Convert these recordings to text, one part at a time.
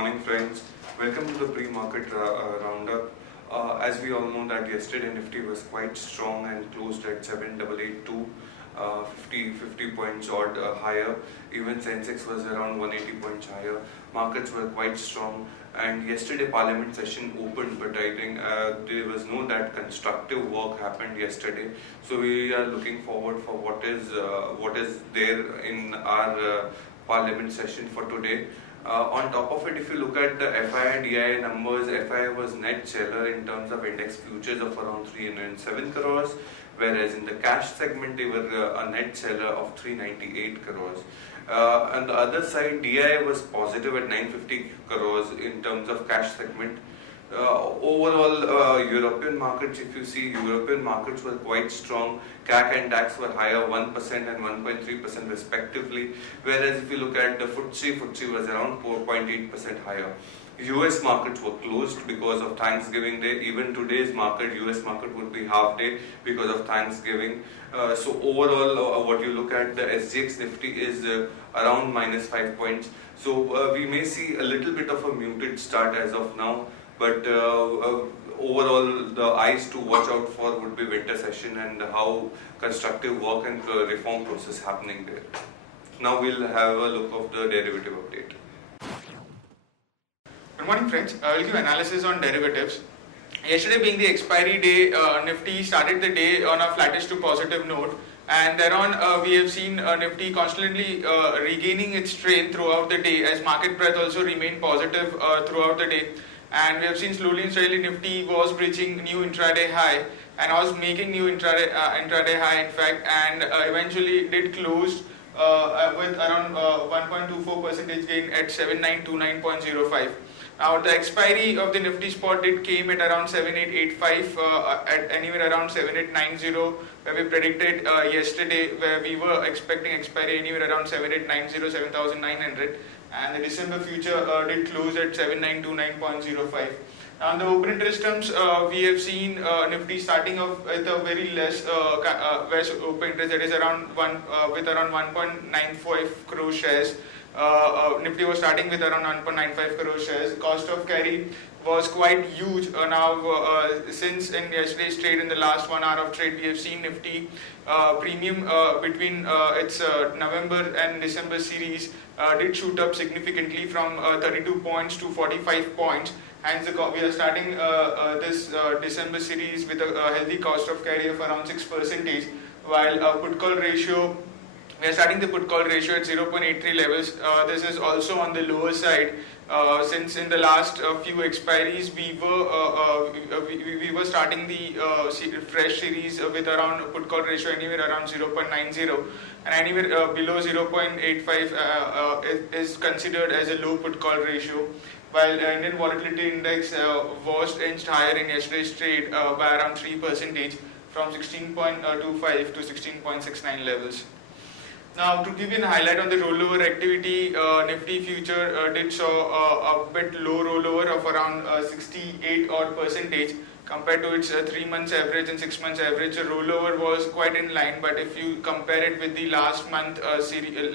morning friends. Welcome to the pre-market roundup. As we all know that yesterday Nifty was quite strong and closed at 7882, 50 points odd higher. Even Sensex was around 180 points higher. Markets were quite strong, and yesterday Parliament session opened, but I think there was no that constructive work happened yesterday. So we are looking forward for what is there in our Parliament session for today. On top of it, if you look at the FI and EI numbers, FI was net seller in terms of index futures of around 307 crores, whereas in the cash segment they were a net seller of 398 crores. On the other side, DI was positive at 950 crores in terms of cash segment. Overall, European markets, if you see, European markets were quite strong. CAC and DAX were higher, 1% and 1.3% respectively. Whereas if you look at the FTSE was around 4.8% higher. US markets were closed because of Thanksgiving Day. Even today's market, US market would be half day because of Thanksgiving. So overall, what you look at, the SGX Nifty is around -5 points. So we may see a little bit of a muted start as of now. But overall, the eyes to watch out for would be winter session and how constructive work and reform process happening there. Now we'll have a look of the derivative update. Good morning friends, I will give analysis on derivatives. Yesterday being the expiry day, Nifty started the day on a flattish to positive note, and thereon we have seen Nifty constantly regaining its strength throughout the day as market breadth also remained positive throughout the day. And we have seen slowly and steadily Nifty was breaching new intraday high and was making new intraday high in fact, and eventually did close with around 1.24% gain at 7929.05. Now the expiry of the Nifty spot did came at around 7885 at anywhere around 7890, where we predicted yesterday, where we were expecting expiry anywhere around 7890, 7900. And the December future did close at 7929.05. Now in the open interest terms, we have seen Nifty starting off with a very less open interest, that is around with around 1.95 crore shares. Nifty was starting with around 1.95 crore shares. Cost of carry was quite huge. Now since in yesterday's trade, in the last 1 hour of trade, we have seen Nifty premium between its November and December series did shoot up significantly from 32 points to 45 points. Hence we are starting this December series with a healthy cost of carry of around 6%, while put call ratio, we are starting the put call ratio at 0.83 levels. This is also on the lower side, since in the last few expiries we were starting the fresh series with around put call ratio anywhere around 0.90, and anywhere below 0.85 is considered as a low put call ratio. While Indian volatility index was inched higher in yesterday's trade by around 3%, from 16.25 to 16.69 levels. Now, to give you a highlight on the rollover activity, Nifty future did show a bit low rollover of around 68 odd percentage compared to its 3 months average and 6 months average. The rollover was quite in line, but if you compare it with the last month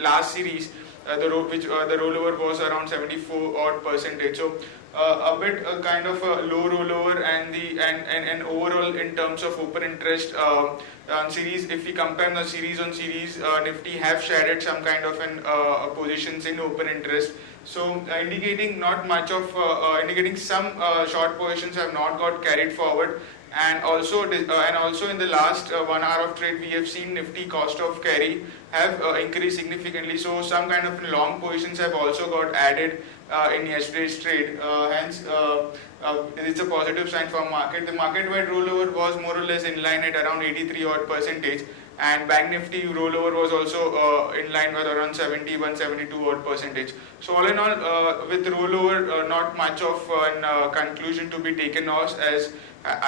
last series, the rollover was around 74 odd percentage. So a bit kind of a low rollover, and overall in terms of open interest on series, if we compare the series on series, Nifty have shared some kind of positions in open interest. So indicating not much of indicating some short positions have not got carried forward. And also in the last 1 hour of trade, we have seen Nifty cost of carry have increased significantly. So some kind of long positions have also got added in yesterday's trade. Hence, it's a positive sign for market. The market-wide rollover was more or less in line at around 83 odd percentage, and Bank Nifty rollover was also in line with around 71, 72 odd percentage. So all in all, with rollover, not much of a conclusion to be taken as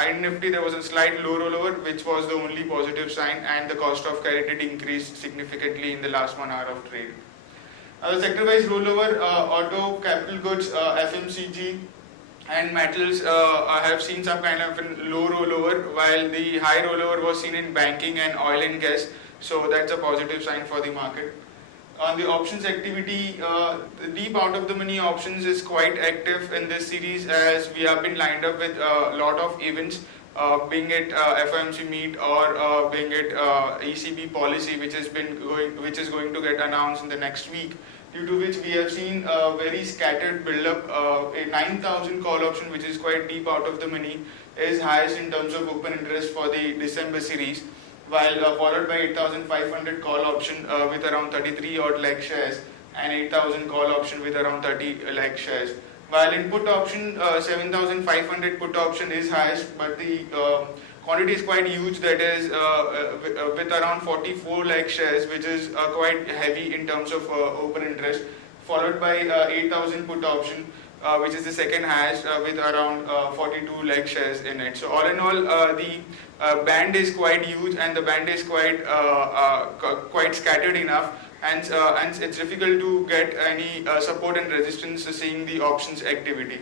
in Nifty there was a slight low rollover, which was the only positive sign, and the cost of carry did increase significantly in the last 1 hour of trade. The sector-wise rollover, auto, capital goods, FMCG and metals have seen some kind of low rollover, while the high rollover was seen in banking and oil and gas. So that's a positive sign for the market. On the options activity, the deep out of the money options is quite active in this series, as we have been lined up with a lot of events, being it FOMC meet or being it ECB policy, which is going to get announced in the next week. Due to which we have seen a very scattered build-up. A 9,000 call option, which is quite deep out of the money, is highest in terms of open interest for the December series, while followed by 8,500 call option with around 33 odd lakh shares, and 8,000 call option with around 30 lakh shares. While in put option, 7,500 put option is highest, but the quantity is quite huge, that is with around 44 lakh shares, which is quite heavy in terms of open interest, followed by 8,000 put option, which is the second highest with around 42 lakh shares in it. So all in all, the band is quite huge, and the band is quite scattered enough, and it's difficult to get any support and resistance seeing the options activity.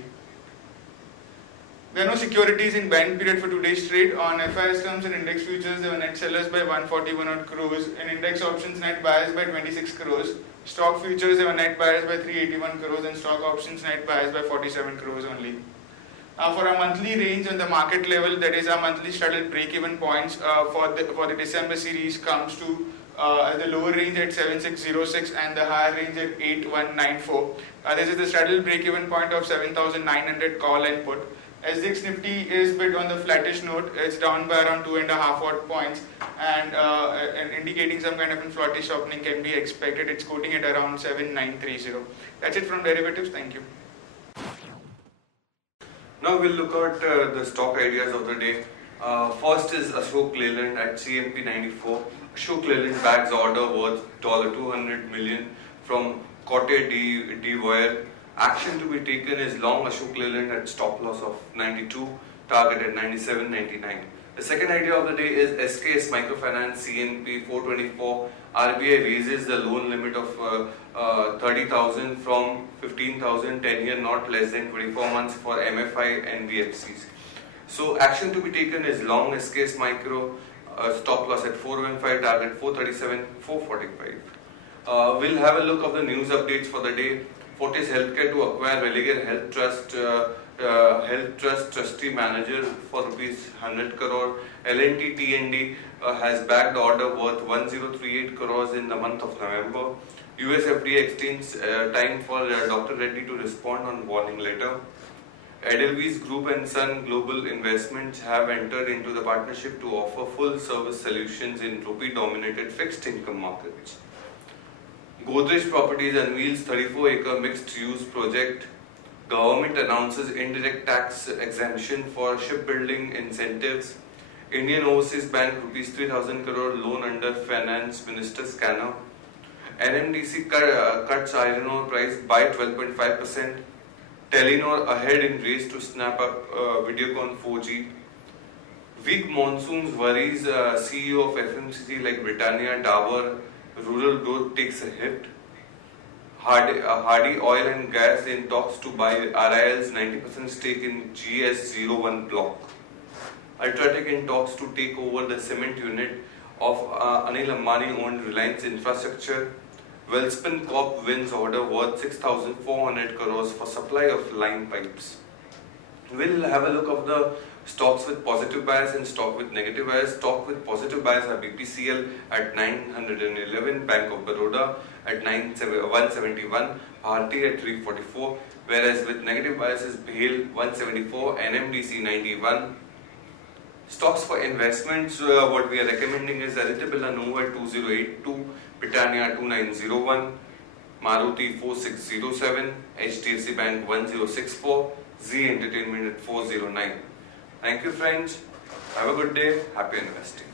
There are no securities in band period for today's trade. On FIS terms and index futures, there were net sellers by 141 odd crores. In index options, net buyers by 26 crores. Stock futures, there were net buyers by 381 crores, and stock options net buyers by 47 crores only. For our monthly range on the market level, that is our monthly straddle break-even points for the December series comes to the lower range at 7606 and the higher range at 8194. This is the straddle break-even point of 7,900 call and put. SGX Nifty is bit on the flattish note. It's down by around 2.5 odd points, and indicating some kind of a flattish opening can be expected. It's quoting at around 7930. That's it from derivatives. Thank you. Now we'll look at the stock ideas of the day. First is Ashok Leyland at CMP 94. Ashok Leyland bags order worth $200 million from Cote d'Ivoire. Action to be taken is long Ashok Leyland at stop loss of 92, target at 97.99. The second idea of the day is SKS Microfinance CNP 424. RBI raises the loan limit of 30,000 from 15,000, 10-year, not less than 24 months for MFI and NBFCs. So action to be taken is long SKS Micro, stop loss at 415, target 437, 445. We'll have a look of the news updates for the day. Fortis Healthcare to acquire Religare Health Trust trustee manager for rupees 100 crore. L&T T&D has bagged order worth 1038 crores in the month of November. US FDA extends time for Dr. Reddy to respond on warning letter. Edelweiss Group and Sun Global Investments have entered into the partnership to offer full service solutions in rupee-dominated fixed income markets. Godrej Properties unveils 34-acre mixed-use project. Government announces indirect tax exemption for shipbuilding incentives. Indian Overseas Bank rupees 3,000 crore loan under Finance Minister scanner. NMDC cuts iron ore price by 12.5%. Telenor ahead in race to snap up Videocon 4G. Weak monsoons worries CEO of FMCG like Britannia Dabur. Rural growth takes a hit. Hardy Oil and Gas in talks to buy RIL's 90% stake in GS01 block. Ultratech in talks to take over the cement unit of Anil Ambani owned Reliance Infrastructure. Welspun Corp wins order worth 6,400 crores for supply of line pipes. We'll have a look of the stocks with positive bias and stock with negative bias. Stock with positive bias are BPCL at 911, Bank of Baroda at 171, Bharti at 344, whereas with negative bias is BHAL 174, NMDC 91. Stocks for investments, what we are recommending is Aditya Birla Nova 2082, Britannia 2901, Maruti 4607, HDFC Bank 1064, Z Entertainment at 409. Thank you friends. Have a good day. Happy investing.